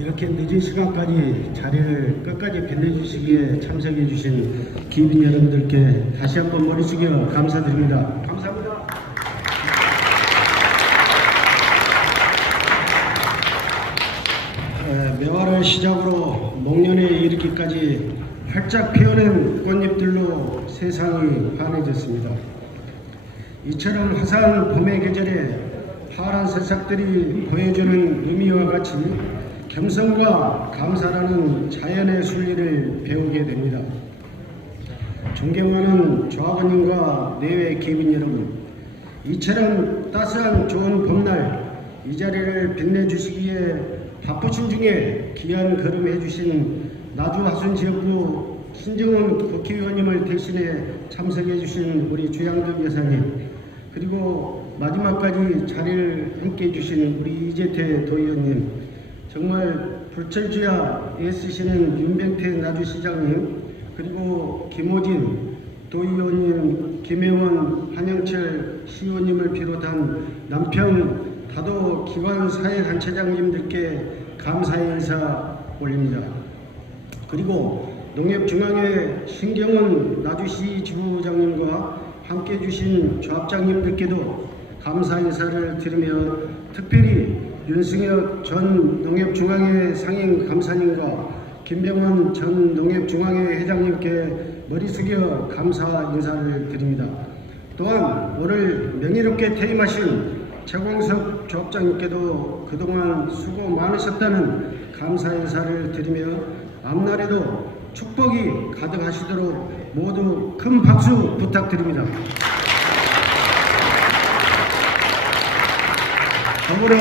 이렇게 늦은 시간까지 자리를 끝까지 빛내주시기에 참석해주신 기빈 여러분들께 다시 한번 머리 숙여 감사드립니다. 감사합니다. 에, 매화를 시작으로 목련에 이르기까지 활짝 피어낸 꽃잎들로 세상이 환해졌습니다. 이처럼 화사한 봄의 계절에 파란 새싹들이 보여주는 의미와 같이 겸손과 감사라는 자연의 순리를 배우게 됩니다. 존경하는 조합원님과 내외 기민 여러분, 이처럼 따스한 좋은 봄날 이 자리를 빛내주시기에 바쁘신 중에 귀한 걸음 해주신 나주 하순 지역구 신정원 국회의원님을 대신해 참석해주신 우리 주양덕 여사님 그리고 마지막까지 자리를 함께 해주신 우리 이재태 도의원님 정말 불철주야 애쓰시는 윤병태 나주시장님 그리고 김호진 도의원님, 김혜원, 한영철 시의원님을 비롯한 남평 다도 기관 사회단체장님들께 감사의 인사 올립니다. 그리고 농협중앙회 신경원 나주시 지부장님과 함께 해주신 조합장님들께도 감사 인사를 드리며 특별히 윤승혁 전 농협중앙회 상임 감사님과 김병원 전 농협중앙회 회장님께 머리 숙여 감사 인사를 드립니다. 또한 오늘 명예롭게 퇴임하신 최광석 조합장님께도 그동안 수고 많으셨다는 감사 인사를 드리며 앞날에도 축복이 가득하시도록 모두 큰 박수 부탁드립니다. 더불어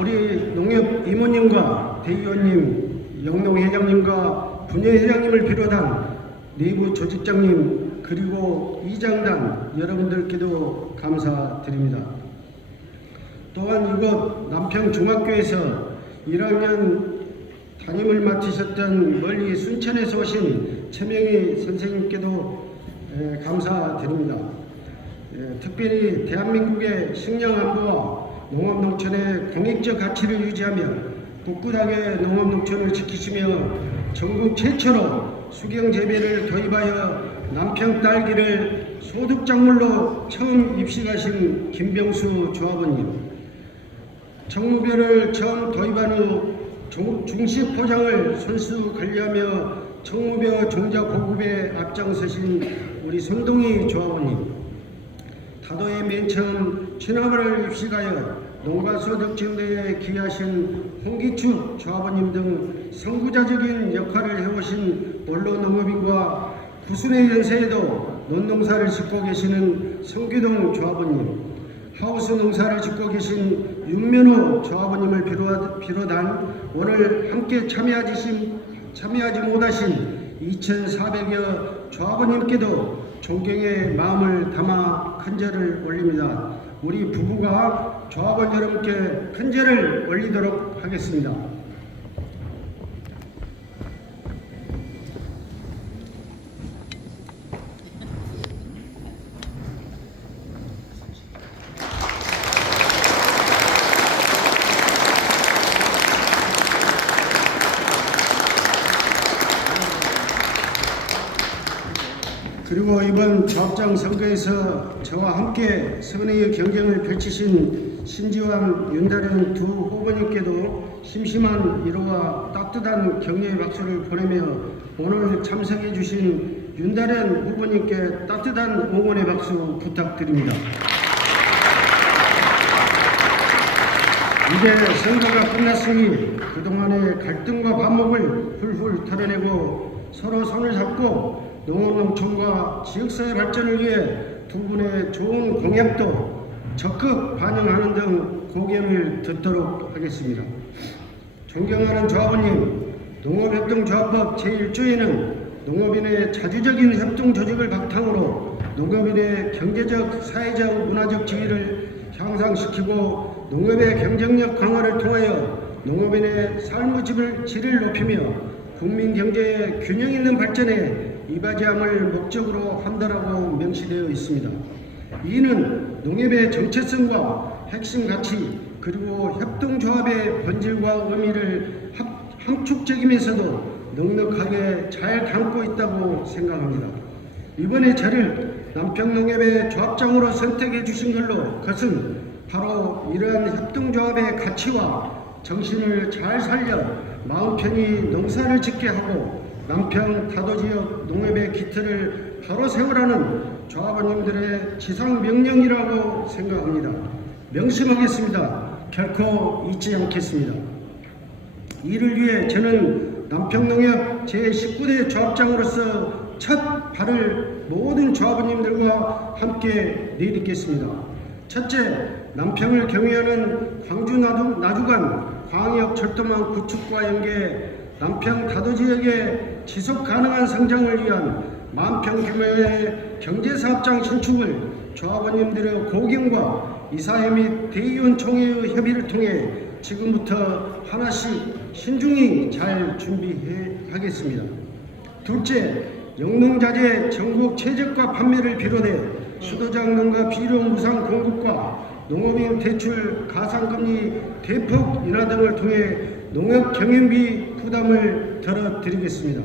우리 농협 이모님과 대의원님, 영농 회장님과 분회회장님을 비롯한 내부 조직장님 그리고 이장단 여러분들께도 감사드립니다. 또한 이곳 남평 중학교에서 1학년 담임을 맡으셨던 멀리 순천에서 오신 최명희 선생님께도 에, 감사드립니다. 에, 특별히 대한민국의 식량 안보와 농업 농촌의 공익적 가치를 유지하며 꿋꿋하게 농업 농촌을 지키시며 전국 최초로 수경 재배를 도입하여 남평 딸기를 소득 작물로 처음 입식하신 김병수 조합원님, 청무별을 처음 도입한 후 중- 중식 포장을 손수 관리하며 청무벼 종자 보급에 앞장서신 우리 손동희 조합원님, 다도에 맨 처음 취나무를 입식하여 농가소득 증대에 기하신 홍기축 조합원님 등 선구자적인 역할을 해오신 원로 농업인과 구순의 연세에도 논농사를 짓고 계시는 성규동 조합원님, 하우스 농사를 짓고 계신 윤면호 비롯- 비롯한 오늘 함께 참여하지 못하신 2,400여 조합원님께도 존경의 마음을 담아 큰절을 올립니다. 우리 부부가 조합원 여러분께 큰절을 올리도록 하겠습니다. 그리고 이번 조합장 선거에서 저와 함께 선의의 경쟁을 펼치신 신지왕, 윤다령 두 후보님께도 심심한 위로와 따뜻한 격려의 박수를 보내며 오늘 참석해 주신 윤다령 후보님께 따뜻한 응원의 박수 부탁드립니다. 이제 선거가 끝났으니 그동안의 갈등과 반목을 훌훌 털어내고 서로 손을 잡고 농업 농촌과 지역사회 발전을 위해 두 분의 좋은 공약도 적극 반영하는 등 고견을 듣도록 하겠습니다. 존경하는 조합원님, 농업협동조합법 제1조에는 농업인의 자주적인 협동 조직을 바탕으로 농업인의 경제적, 사회적, 문화적 지위를 향상시키고 농업의 경쟁력 강화를 통하여 농업인의 삶의 질을 높이며 국민 경제의 균형 있는 발전에 이바지함을 목적으로 한다라고 명시되어 있습니다. 이는 농협의 정체성과 핵심 가치 그리고 협동조합의 본질과 의미를 합, 함축적이면서도 넉넉하게 잘 담고 있다고 생각합니다. 이번에 저를 남평농협의 조합장으로 선택해 주신 걸로 그것은 바로 이러한 협동조합의 가치와 정신을 잘 살려 마음 편히 농사를 짓게 하고 남평 다도지역 농협의 기틀을 바로 세우라는 조합원님들의 지상 명령이라고 생각합니다. 명심하겠습니다. 결코 잊지 않겠습니다. 이를 위해 저는 남평농협 제19대 조합장으로서 첫 발을 모든 조합원님들과 함께 내딛겠습니다. 첫째, 남평을 경유하는 광주 나주, 나주간 광역 철도망 구축과 연계 남평 다도 지역의 지속 가능한 성장을 위한 만평 규모의 경제사업장 신축을 조합원님들의 고경과 이사회 및 대의원 총회의 협의를 통해 지금부터 하나씩 신중히 잘 준비하겠습니다. 둘째, 영농자재 전국 최저가 판매를 비롯해 수도장 농가 비료 무상 공급과 농업인 대출 가상금리 대폭 인하 등을 통해 농업 경영비 부담을 덜어드리겠습니다.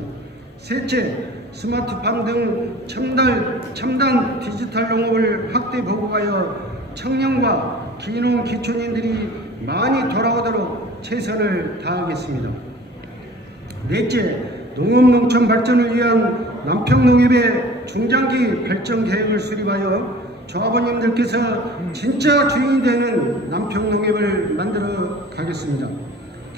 셋째, 스마트팜 등 첨단, 첨단 디지털 농업을 확대 보급하여 청년과 기농 기촌인들이 많이 돌아오도록 최선을 다하겠습니다. 넷째, 농업 농촌 발전을 위한 남평농협의 중장기 발전 계획을 수립하여 조합원님들께서 진짜 주인이 되는 남평농협을 만들어 가겠습니다.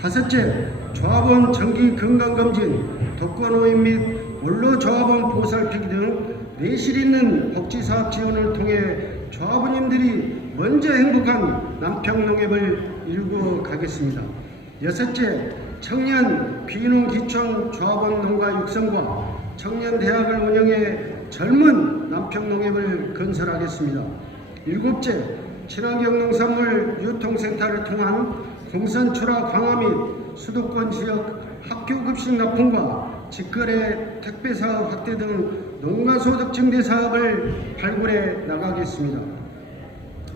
다섯째, 조합원 정기 건강검진, 독거노인 및 원로 조합원 보살피기 등 내실 있는 복지사업 지원을 통해 조합원님들이 먼저 행복한 남평농협을 이루고 가겠습니다. 여섯째, 청년 귀농기촌 조합원 농가 육성과 청년 대학을 운영해 젊은 남평농협을 건설하겠습니다. 일곱째, 친환경 농산물 유통센터를 통한 공선 출하 강화 및 수도권 지역 학교 급식 납품과 직거래 택배 사업 확대 등 농가 소득 증대 사업을 발굴해 나가겠습니다.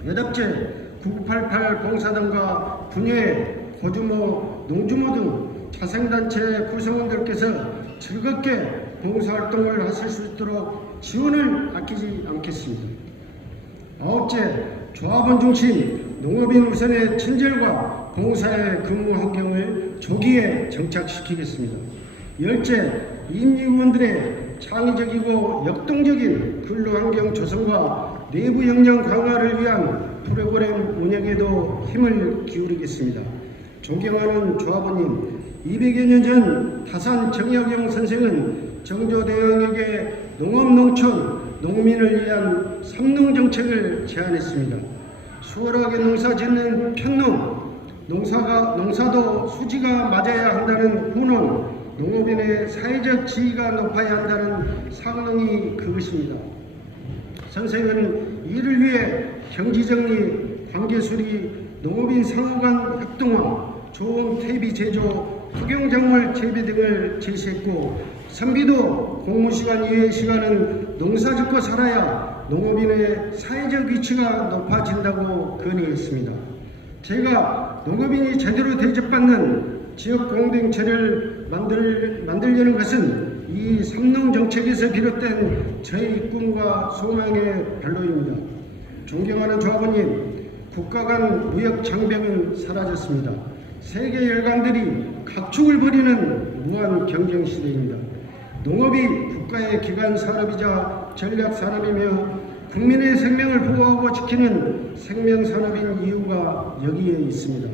여덟째, 9988 봉사단과 분야의 고주모, 농주모 등 자생단체 구성원들께서 즐겁게 봉사활동을 하실 수 있도록 지원을 아끼지 않겠습니다. 아홉째, 조합원 중심 농업인 우선의 친절과 봉사의 근무 환경을 조기에 정착시키겠습니다. 열째, 임직원들의 창의적이고 역동적인 근로환경 조성과 내부 역량 강화를 위한 프로그램 운영에도 힘을 기울이겠습니다. 존경하는 조합원님, 200여 년 전 다산 정약용 선생은 정조대왕에게 농업농촌, 농민을 위한 삼농정책을 제안했습니다. 수월하게 농사 짓는 편농, 농사가, 농사도 수지가 맞아야 한다는 후농, 농업인의 사회적 지위가 높아야 한다는 상농이 그것입니다. 선생은 이를 위해 경지정리, 관계수리, 농업인 상호간 협동화, 좋은 퇴비 제조, 토경작물 재배 등을 제시했고 선비도 공무시간 이외의 시간은 농사 짓고 살아야 농업인의 사회적 위치가 높아진다고 건의했습니다. 제가 농업인이 제대로 대접받는 지역 공동체를 만들, 만들려는 것은 이 삼농 정책에서 비롯된 저의 꿈과 소망의 별로입니다. 존경하는 조합원님, 국가 간 무역 장벽은 사라졌습니다. 세계 열강들이 각축을 벌이는 무한 경쟁 시대입니다. 농업이 국가의 기관 산업이자 전략 산업이며 국민의 생명을 보호하고 지키는 생명 산업인 이유가 여기에 있습니다.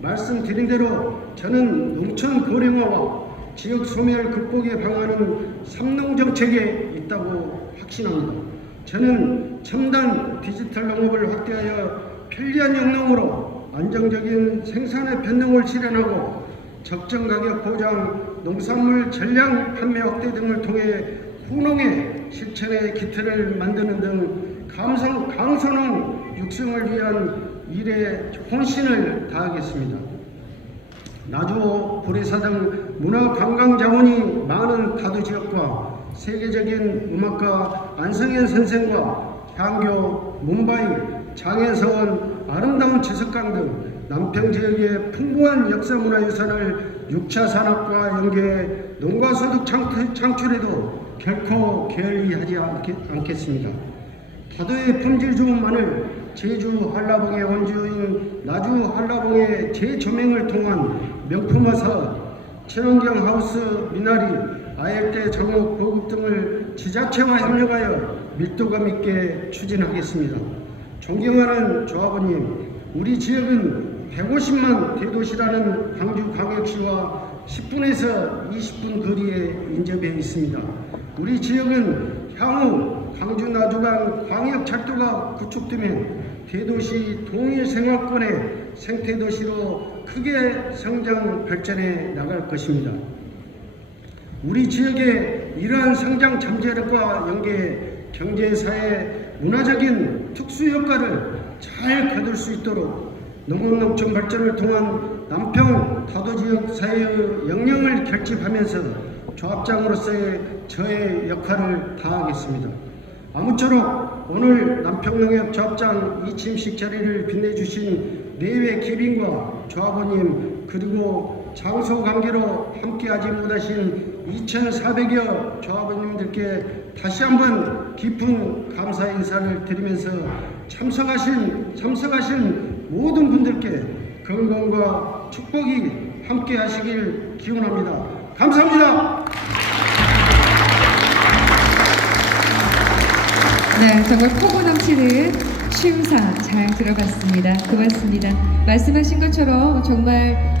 말씀드린 대로 저는 농촌 고령화와 지역 소멸 극복에 방하는 삼농 정책에 있다고 확신합니다. 저는 첨단 디지털 농업을 확대하여 편리한 영농으로 안정적인 생산의 변동을 실현하고 적정 가격 보장, 농산물 전량 판매 확대 등을 통해 후농의 실천의 기틀을 만드는 등 감성, 강선한 육성을 위한 일에 혼신을 다하겠습니다. 나주, 보리사 등 문화 관광 자원이 많은 다도 지역과 세계적인 음악가 안성현 선생과 향교, 문바이, 장애서원, 아름다운 지석강 등 남평 지역의 풍부한 역사 문화유산을 6차 산업과 연계해 농가소득 창- 창출에도 결코 게을리하지 않겠- 않겠습니다. 파도의 품질 좋은 마늘, 제주 한라봉의 원주인 나주 한라봉의 재조명을 통한 명품화사, 친환경 하우스 미나리, 아열대 장목 보급 등을 지자체와 협력하여 밀도감 있게 추진하겠습니다. 존경하는 조합원님, 우리 지역은 150만 대도시라는 광주광역시와 10분에서 20분 거리에 인접해 있습니다. 우리 지역은 향후 광주 나주간 광역철도가 구축되면 대도시 동일 생활권의 생태도시로 크게 성장 발전해 나갈 것입니다. 우리 지역의 이러한 성장 잠재력과 연계해 경제, 사회, 문화적인 특수 효과를 잘 거둘 수 있도록 농업 농촌 발전을 통한 남평 다도 지역 사회의 역량을 결집하면서 조합장으로서의 저의 역할을 다하겠습니다. 아무쪼록 오늘 남평농협 조합장 이침식 자리를 빛내주신 내외 기빈과 조합원님 그리고 장소 관계로 함께하지 못하신 2,400여 조합원님들께 다시 한번 깊은 감사 인사를 드리면서 참석하신 참석하신 모든 분들께 건강과 축복이 함께 하시길 기원합니다. 감사합니다. 네, 정말 포부 넘치는 심사 잘 들어봤습니다. 고맙습니다. 말씀하신 것처럼 정말